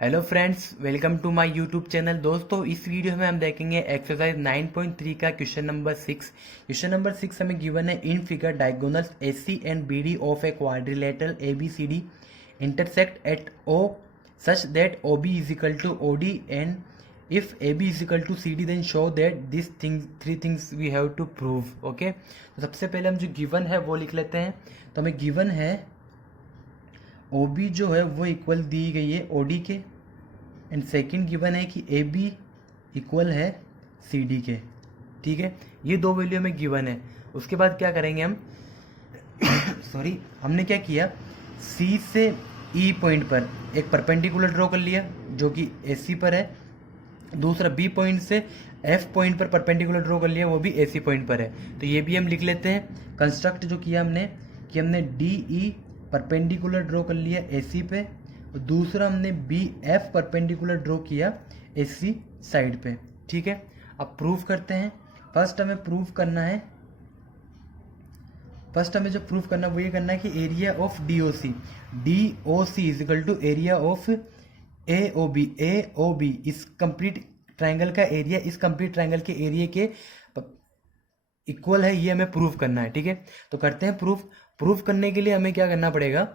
Hello friends, welcome to my YouTube channel. दोस्तों, इस video में हम देखेंगे एक्सरसाइज 9.3 का क्वेश्चन नंबर 6। क्वेश्चन नंबर 6 हमें गिवन है in figure diagonals AC and BD of a quadrilateral ABCD intersect at O such that OB is equal to OD and if AB is equal to CD then show that these things three things we have to prove। Okay, तो सबसे पहले हम जो given है वो लिख लेते हैं। तो हमें गिवन है OB जो है वो इक्वल दी गई है OD के, एंड सेकंड गिवन है कि AB इक्वल है CD के। ठीक है, ये दो वैल्यू हमें गिवन है। उसके बाद क्या करेंगे हम सॉरी, हमने क्या किया, C से E पॉइंट पर एक परपेंडिकुलर ड्रॉ कर लिया जो कि AC पर है, दूसरा B पॉइंट से F पॉइंट पर परपेंडिकुलर ड्रॉ कर लिया, वो भी AC पॉइंट पर है। तो ये भी हम लिख लेते हैं। कंस्ट्रक्ट जो किया हमने कि हमने DE परपेंडिकुलर ड्रॉ कर लिया AC पे, और दूसरा हमने BF परपेंडिकुलर ड्रॉ किया AC साइड पे। ठीक है, अब प्रूफ करते हैं। फर्स्ट हमें जो प्रूफ करना है वो ये करना है कि area of DOC is equal to area of AOB इस कंप्लीट ट्राइंगल का एरिया इस कंप्लीट ट्राइंगल के एरिया के इक्वल है, ये हमें प्रूफ करना है। ठीक है, तो करते हैं प्रूफ करने के लिए हमें क्या करना पड़ेगा।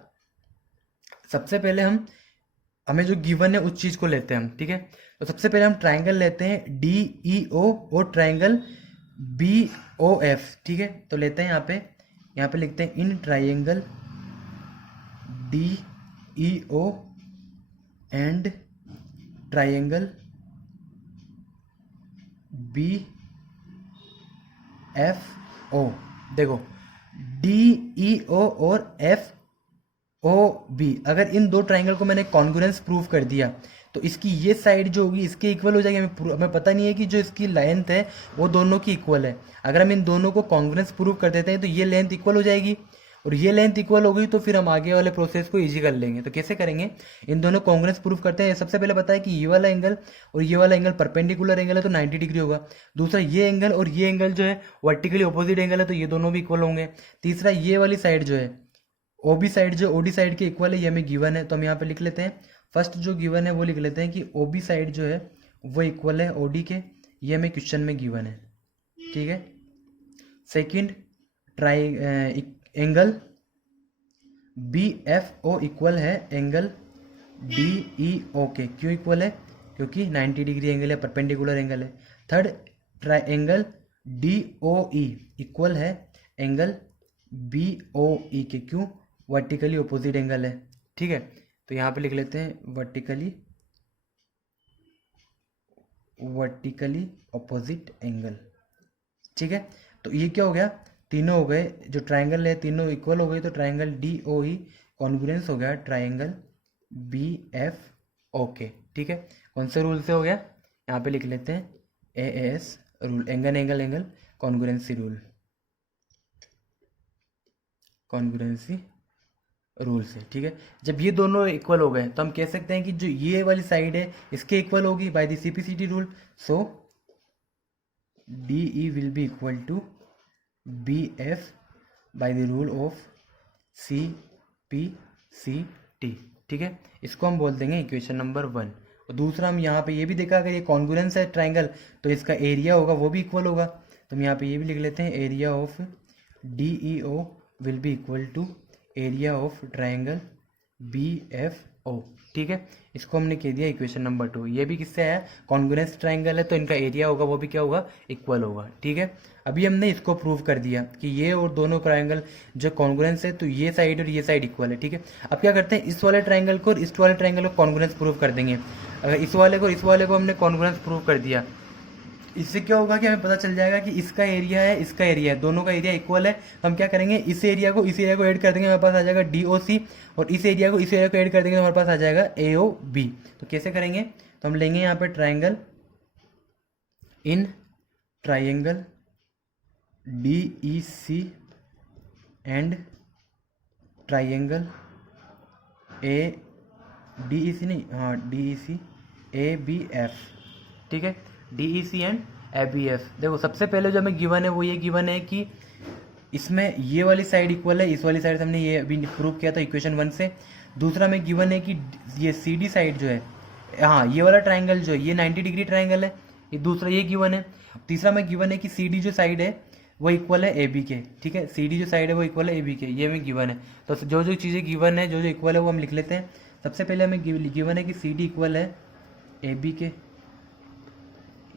सबसे पहले हमें जो गिवन है उस चीज को लेते हैं हम। ठीक है, तो सबसे पहले हम ट्राइंगल लेते हैं DEO और ट्राइंगल BOF। ठीक है, तो लेते हैं यहाँ पे लिखते हैं in triangle DEO and triangle BFO। देखो, DEO और FOB, अगर इन दो ट्राइंगल को मैंने कॉन्ग्रुएंस प्रूव कर दिया तो इसकी ये साइड जो होगी इसके इक्वल हो जाएगी। हमें पता नहीं है कि जो इसकी लेंथ है वो दोनों की इक्वल है। अगर हम इन दोनों को कॉन्ग्रुएंस प्रूव कर देते हैं तो ये लेंथ इक्वल हो जाएगी, और ये लेंथ इक्वल हो गई तो फिर हम आगे वाले प्रोसेस को इजी कर लेंगे। तो कैसे करेंगे, इन दोनों कॉन्ग्रुएंस प्रूफ करते हैं। सबसे पहले पता है कि ये वाला एंगल और ये वाला एंगल परपेंडिकुलर एंगल है तो 90 डिग्री होगा। दूसरा, ये एंगल और ये एंगल जो है वर्टिकली ऑपोजिट एंगल है तो ये दोनों भी इक्वल होंगे। तीसरा, ये वाली साइड जो है OB साइड जो OD साइड के इक्वल है, ये हमें गिवन है। तो हम यहाँ पे लिख लेते हैं, फर्स्ट जो गिवन है वो लिख लेते हैं कि OB साइड जो है वो इक्वल है OD के, ये हमें क्वेश्चन में गिवन है। ठीक है, सेकंड, एंगल BFO इक्वल है एंगल DEO के। क्यों इक्वल है, क्योंकि 90 डिग्री एंगल है, परपेंडिकुलर एंगल है। थर्ड, एंगल DOE इक्वल है एंगल BOE के। क्यों, वर्टिकली ऑपोजिट एंगल है। ठीक है, तो यहाँ पे लिख लेते हैं वर्टिकली ऑपोजिट एंगल। ठीक है, तो ये क्या हो गया, तीनों हो गए, जो ट्राइंगल है तीनों इक्वल हो गए, तो ट्राइंगल DOE कॉन्ग्रुएंस हो गया ट्राइंगल BFO के। ठीक है, कौन से रूल से हो गया, यहाँ पे लिख लेते हैं AAS rule, angle congruency rule से। ठीक है, जब ये दोनों इक्वल हो गए तो हम कह सकते हैं कि जो ये वाली साइड है इसके इक्वल होगी by the CPCT rule. So DE will be equal to BF by the rule of CPCT। ठीक है, इसको हम बोल देंगे इक्वेशन नंबर 1। और दूसरा, हम यहाँ पे ये भी देखा, अगर ये कॉन्ग्रुएंस है ट्राइंगल तो इसका एरिया होगा वो भी इक्वल होगा। तो हम यहाँ पे ये भी लिख लेते हैं, area of DEO will be equal to area of triangle BFO। ठीक है, इसको हमने कह दिया इक्वेशन नंबर 2। ये भी किससे आया, कॉन्ग्रुएंस ट्राइंगल है तो इनका एरिया होगा वो भी क्या होगा, इक्वल होगा। ठीक है, अभी हमने इसको प्रूव कर दिया कि ये और दोनों ट्राइंगल जो कॉन्ग्रुएंस है तो ये साइड और ये साइड इक्वल है। ठीक है, अब क्या करते हैं, इस वाले ट्राइंगल को और इस वाले ट्राइंगल को कॉन्ग्रुएंस प्रूव कर देंगे। अगर इस वाले को हमने कॉन्ग्रुएंस प्रूव कर दिया, इससे क्या होगा कि हमें पता चल जाएगा कि इसका एरिया है, दोनों का एरिया इक्वल है। तो हम क्या करेंगे, इस एरिया को ऐड कर देंगे, हमारे पास आ जाएगा DOC, और इस एरिया को ऐड कर देंगे, हमारे पास आ जाएगा AOB। तो कैसे करेंगे, तो हम लेंगे यहाँ पे triangle DEC and triangle DEC ABF। ठीक है, DEC एंड ABF। देखो, सबसे पहले जो हमें गिवन है वो ये गिवन है कि इसमें ये वाली साइड इक्वल है, इस वाली साइड हमने ये अभी प्रूव किया था इक्वेशन 1 से। दूसरा में गिवन है कि ये CD साइड जो है हाँ ये वाला ट्राइंगल जो है ये 90 डिग्री ट्राइंगल है, ये दूसरा ये गिवन है। तीसरा में गिवन है कि सी डी जो साइड है वो इक्वल है ए बी के, ठीक है, सी डी जो साइड है वो इक्वल है ए बी के, ये हमें गिवन है। तो जो जो चीज़ें गिवन है, जो जो इक्वल है वो हम लिख लेते हैं। सबसे पहले हमें गिवन है कि सी डी इक्वल है ए बी के,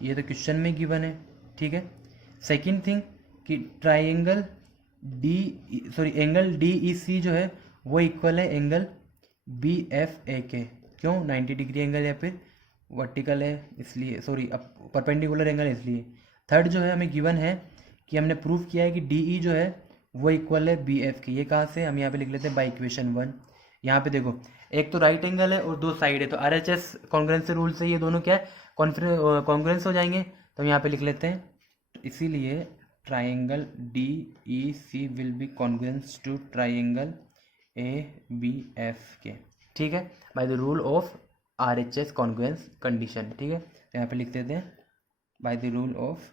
ये तो क्वेश्चन में गिवन है, ठीक है। सेकंड थिंग कि ट्राइंगल एंगल डी ई सी जो है वो इक्वल है एंगल बी एफ ए के। क्यों? 90 डिग्री एंगल या फिर वर्टिकल है इसलिए, परपेंडिकुलर एंगल है इसलिए। थर्ड जो है हमें गिवन है कि हमने प्रूव किया है कि डी ई जो है वो इक्वल है बी एफ के। ये कहाँ से? हम यहाँ पे लिख लेते हैं बाई इक्वेशन 1। यहाँ पे देखो एक तो राइट एंगल है और दो साइड है, तो are H S congruence rule से ये दोनों क्या है, कॉन्ग्रेंस हो जाएंगे। तो हम यहाँ पे लिख लेते हैं, तो इसीलिए triangle D E C will be congruence to triangle A B F के, ठीक है, by the rule of R H S congruence condition, ठीक है। यहाँ पे लिख देते हैं by the rule of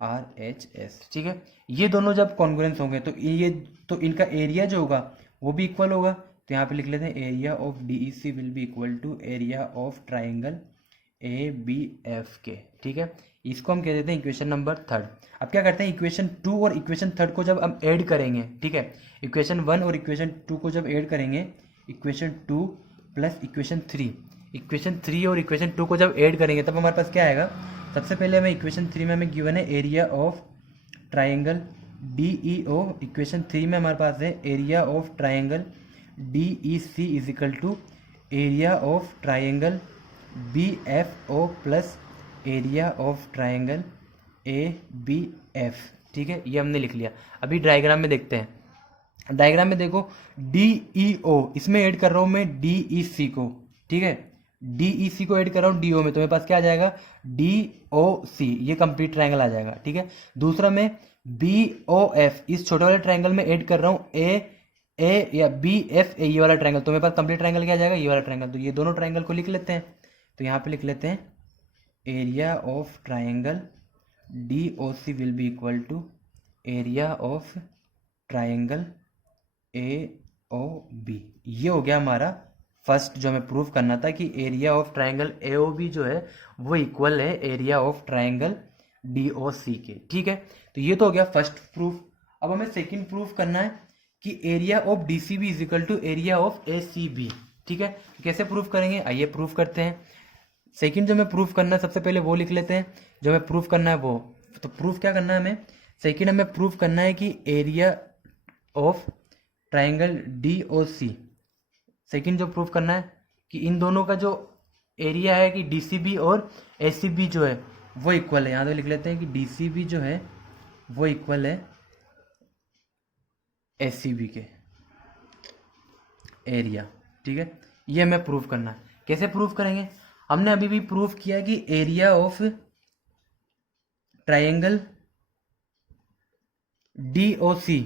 R H S, ठीक है। ये दोनों जब कॉन्ग्रेंस होंगे तो इनका एरिया जो होगा वो भी इक्वल होगा। तो यहाँ पे लिख लेते हैं area of D E C will be equal to area of triangle A B F के, ठीक है। इसको हम कह देते हैं इक्वेशन नंबर थर्ड। अब क्या करते हैं, इक्वेशन 2 और इक्वेशन थर्ड को जब हम ऐड करेंगे, ठीक है, इक्वेशन 1 और इक्वेशन 2 को जब ऐड करेंगे, इक्वेशन 2 प्लस इक्वेशन 3 और इक्वेशन 2 को जब ऐड करेंगे तब हमारे पास क्या आएगा। सबसे पहले हमें इक्वेशन 3 में हमें गिवन है area of triangle D E O, equation 3 में हमारे पास है area of triangle D E C is equal to area of triangle B F O plus area of triangle A B F, ठीक है। ये हमने लिख लिया। अभी डायग्राम में देखते हैं। डायग्राम में देखो डी ई ओ, इसमें ऐड कर रहा हूँ मैं डी ई सी को, ठीक है, डी ई सी को ऐड कर रहा हूँ डी ओ में, तो मेरे पास क्या आ जाएगा डी ओ सी, ये कंप्लीट ट्राइंगल आ जाएगा, ठीक है। दूसरा में बी ओ एफ, इस छोटे वाले ट्राइंगल में ऐड कर रहा हूँ ए या बी एफ ए, ये वाला ट्राइंगल, तो मेरे पास कंप्लीट ट्राइंगल क्या आ जाएगा, ये वाला ट्राइंगल। तो ये दोनों ट्राइंगल को लिख लेते हैं। तो यहाँ पे लिख लेते हैं area of triangle D O C will be equal to area of triangle A O B. ये हो गया हमारा फर्स्ट जो हमें प्रूव करना था कि area of triangle A O b जो है वो इक्वल है area of triangle D O c के, ठीक है। तो ये तो हो गया फर्स्ट प्रूफ। अब हमें सेकंड प्रूफ करना है कि area of D C B is equal to area of A C B, ठीक है। कैसे प्रूफ करेंगे, आइए प्रूफ करते हैं। सेकंड जो हमें प्रूफ करना है सबसे पहले वो लिख लेते हैं, जो हमें प्रूफ करना है वो। तो प्रूफ क्या करना है हमें, सेकंड हमें प्रूफ करना है कि area of triangle D O C, second जो प्रूफ करना है कि इन दोनों का जो एरिया है कि डी सी बी और ए सी बी जो है वो इक्वल है। यहाँ तो लिख लेते हैं कि डी सी बी जो है वो इक्वल है ए सी बी के एरिया, ठीक है। ये हमें प्रूफ करना है। कैसे प्रूफ करेंगे, हमने अभी भी प्रूफ किया कि area of triangle D O c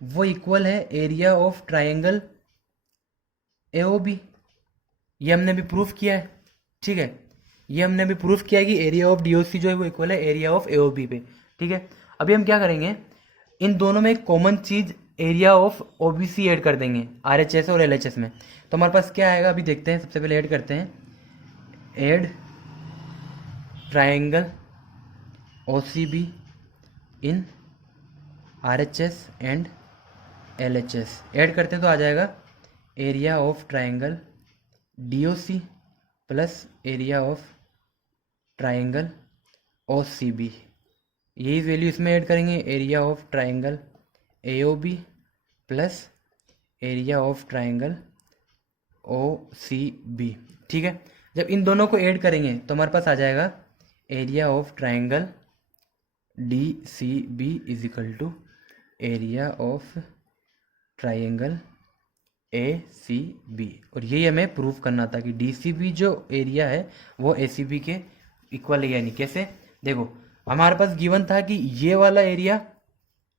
वो इक्वल है area of triangle A O B. ये हमने भी प्रूफ किया है, ठीक है। ये हमने भी प्रूफ किया है कि area of D O C जो है वो इक्वल है area of A O B पे, ठीक है। अभी हम क्या करेंगे, इन दोनों में एक कॉमन चीज area of O B C add कर देंगे आर एच एस और एल एच एस में। तो हमारे पास क्या आएगा, अभी देखते हैं। सबसे पहले ऐड करते हैं, add triangle O C B in R H S and L H S. Add करते हैं तो आ जाएगा area of triangle D O C plus area of triangle O C B. यही वैल्यू इसमें ऐड करेंगे, area of triangle A O B plus area of triangle O C B, ठीक है। जब इन दोनों को ऐड करेंगे तो हमारे पास आ जाएगा area of triangle D C B is equal to area of triangle A C B. और यही हमें प्रूफ करना था कि डी सी बी जो एरिया है वो ए सी बी के इक्वल है। यानी कैसे, देखो हमारे पास गिवन था कि ये वाला एरिया,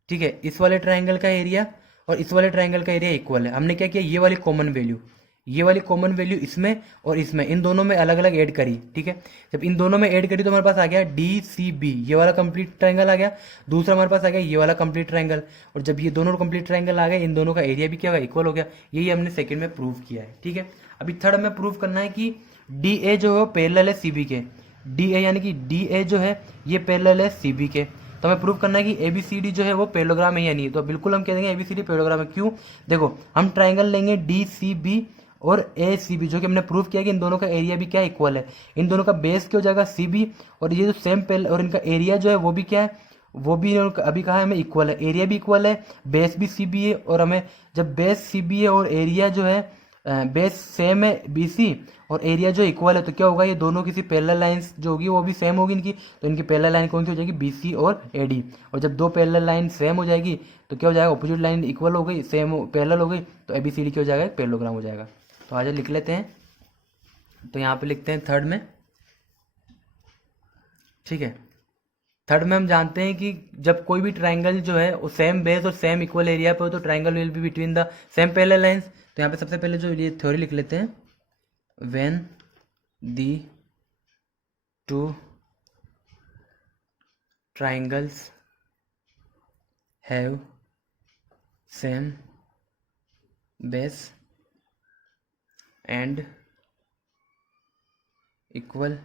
ठीक है, इस वाले ट्राइंगल का एरिया और इस वाले ट्राइंगल का एरिया इक्वल है। हमने क्या किया, ये वाली कॉमन वैल्यू, ये वाली कॉमन वैल्यू इसमें और इसमें, इन दोनों में अलग अलग ऐड करी, ठीक है। जब इन दोनों में ऐड करी तो हमारे पास आ गया डी सी बी, ये वाला कंप्लीट ट्रायंगल आ गया। दूसरा हमारे पास आ गया ये वाला कंप्लीट ट्रायंगल, और जब ये दोनों कंप्लीट ट्रायंगल आ गए, इन दोनों का एरिया भी क्या होगा, इक्वल हो गया। यही हमने सेकंड में प्रूव किया है, ठीक है। अभी थर्ड में प्रूव करना है कि डी ए जो है पैरेलल है सी बी के, डी ए यानी कि डी ए जो है ये पैरेलल है सी बी के। तो हमें प्रूव करना है कि ए बी सी डी जो है वो पैरेललोग्राम है या नहीं। तो बिल्कुल हम कह देंगे A B C D parallelogram है। क्यों, देखो हम ट्राइंगल लेंगे डी सी बी और ए सी बी, जो कि हमने प्रूव किया कि इन दोनों का एरिया भी क्या इक्वल है। इन दोनों का बेस क्या हो जाएगा, सी बी, और ये जो सेम और इनका एरिया जो है वो भी क्या है, वो भी अभी कहा है हमें इक्वल है, एरिया भी इक्वल है, बेस भी सी बी है। और हमें जब बेस सी बी है और एरिया जो है बेस सेम है बी सी और एरिया जो इक्वल है, तो क्या होगा, ये दोनों किसी पैरेलल लाइंस जो होगी वो भी सेम होगी इनकी। तो इनकी पैरेलल लाइन कौन सी हो जाएगी, बी सी और ए डी। और जब दो पैरेलल लाइन सेम हो जाएगी तो क्या हो जाएगा, ऑपोजिट लाइन इक्वल हो गई, सेम पैरेलल हो गई, तो ए बी सी डी क्या हो जाएगा, पैरेललोग्राम हो जाएगा। तो आज लिख लेते हैं, तो यहाँ पे लिखते हैं थर्ड में, ठीक है। थर्ड में हम जानते हैं कि जब कोई भी ट्राइंगल जो है वो सेम बेस और सेम इक्वल एरिया पे हो तो triangle will be between the same parallel lines. तो यहाँ पे सबसे पहले जो ये थ्योरी लिख लेते हैं, when the two triangles have same base and equal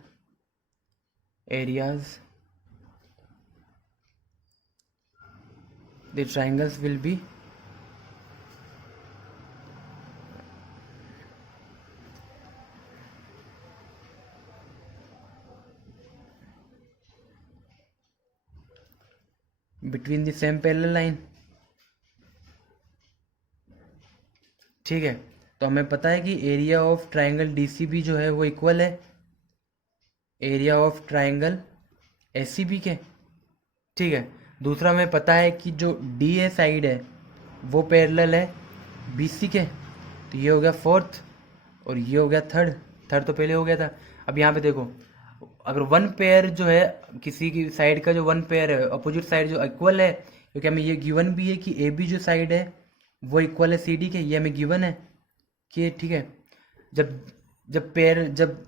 areas, the triangles will be between the same parallel line, ठीक है। तो हमें पता है कि area of triangle D C B जो है वो इक्वल है area of triangle S C B के, ठीक है। दूसरा हमें पता है कि जो डी ए साइड है वो पैरेलल है बी सी के, तो ये हो गया फोर्थ और ये हो गया थर्ड। थर्ड तो पहले हो गया था। अब यहाँ पे देखो, अगर वन पेयर जो है किसी की साइड का जो वन पेयर है अपोजिट साइड जो इक्वल है, क्योंकि हमें ये गिवन भी है कि ए बी जो साइड है वो इक्वल है सी डी के, ये हमें गिवन है कि, ठीक है। जब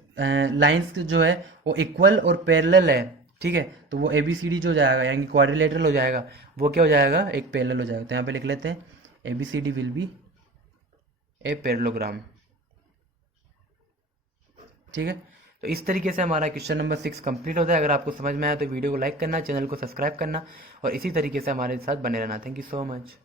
लाइंस जो है वो इक्वल और पैरेलल है, ठीक है, तो वो ए बी सी डी जो हो जाएगा यानी क्वाड्रिलेटरल हो जाएगा, वो क्या हो जाएगा, एक पैरेलल हो जाएगा। तो यहाँ पे लिख लेते हैं A B C D will be a parallelogram, ठीक है। तो इस तरीके से हमारा क्वेश्चन नंबर 6 कंप्लीट होता है। अगर आपको समझ में आया तो वीडियो को लाइक करना, चैनल को सब्सक्राइब करना और इसी तरीके से हमारे साथ बने रहना। Thank you so much.